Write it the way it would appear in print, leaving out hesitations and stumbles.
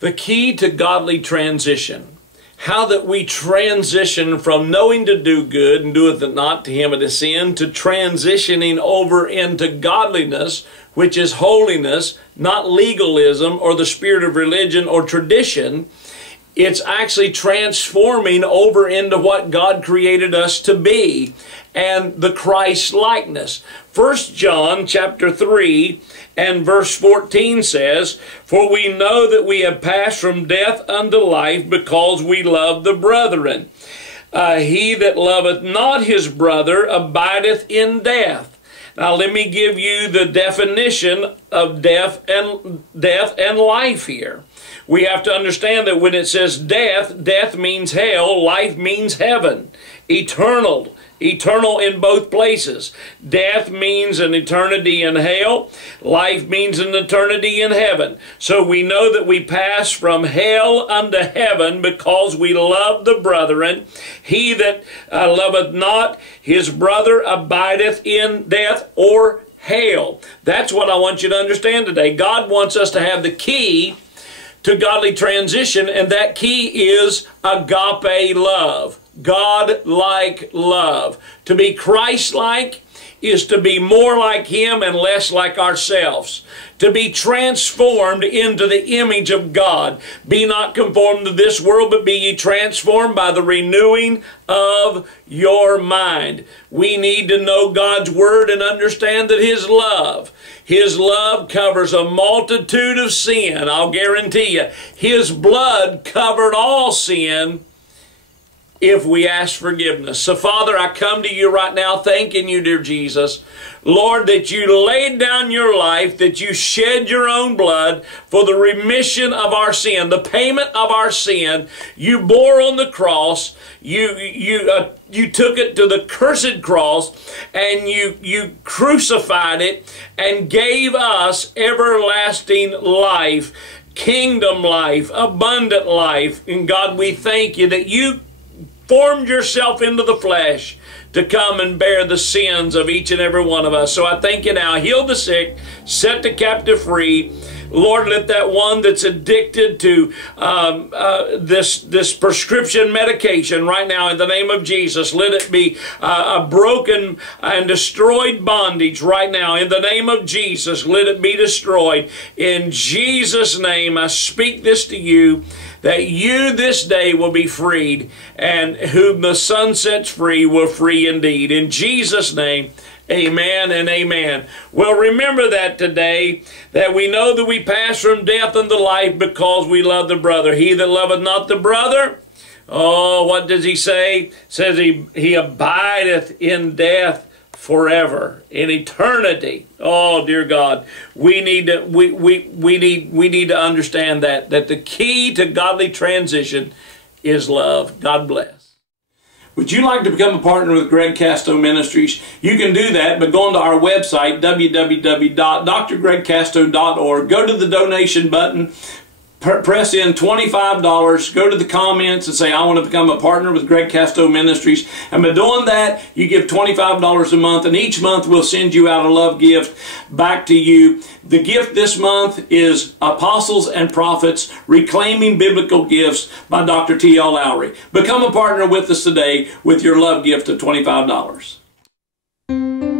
The key to godly transition. How that we transition from knowing to do good and doeth it not, to him it is sin, to transitioning over into godliness, which is holiness, not legalism or the spirit of religion or tradition. It's actually transforming over into what God created us to be, and the Christ likeness. 1 John chapter 3 and verse 14 says, "For we know that we have passed from death unto life, because we love the brethren. He that loveth not his brother abideth in death." Now let me give you the definition of death and life here. We have to understand that when it says death, death means hell, life means heaven, eternal in both places. Death means an eternity in hell, life means an eternity in heaven. So we know that we pass from hell unto heaven because we love the brethren. He that loveth not his brother abideth in death or hell. That's what I want you to understand today. God wants us to have the key to godly transition, and that key is agape love, God-like love. To be Christ-like is to be more like Him and less like ourselves. To be transformed into the image of God. Be not conformed to this world, but be ye transformed by the renewing of your mind. We need to know God's Word and understand that His love covers a multitude of sin. I'll guarantee you, His blood covered all sin if we ask forgiveness. So Father, I come to you right now thanking you, dear Jesus, Lord, that you laid down your life, that you shed your own blood for the remission of our sin, the payment of our sin. You bore on the cross. You took it to the cursed cross, and you crucified it and gave us everlasting life, kingdom life, abundant life. And God, we thank you that you formed yourself into the flesh to come and bear the sins of each and every one of us. So I thank you now. Heal the sick, set the captive free. Lord, let that one that's addicted to this prescription medication right now, in the name of Jesus, let it be a broken and destroyed bondage right now. In the name of Jesus, let it be destroyed. In Jesus' name, I speak this to you, that you this day will be freed, and whom the Son sets free will free indeed. In Jesus' name, amen and amen. Well, remember that today, that we know that we pass from death unto life because we love the brother. He that loveth not the brother, oh, what does he say? Says he abideth in death forever, in eternity. Oh, dear God, we need to understand that the key to godly transition is love. God bless. Would you like to become a partner with Greg Casto Ministries? You can do that by going to our website, www.drgregcasto.org. Go to the donation button, press in $25, go to the comments and say, I want to become a partner with Greg Casto Ministries. And by doing that, you give $25 a month, and each month we'll send you out a love gift back to you. The gift this month is Apostles and Prophets, Reclaiming Biblical Gifts by Dr. T.L. Lowry. Become a partner with us today with your love gift of $25. Mm-hmm.